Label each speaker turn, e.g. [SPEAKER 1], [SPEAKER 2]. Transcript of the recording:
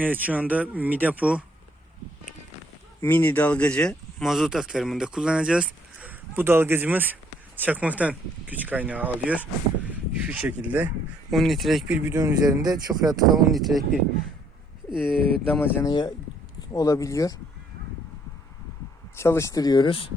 [SPEAKER 1] Evet şu anda Midapo mini dalgacı mazot aktarımında kullanacağız. Bu dalgacımız çakmaktan güç kaynağı alıyor. Şu şekilde. 10 litrelik bir bidon üzerinde çok rahatlıkla 10 litrelik bir e, damacanaya olabiliyor. Çalıştırıyoruz.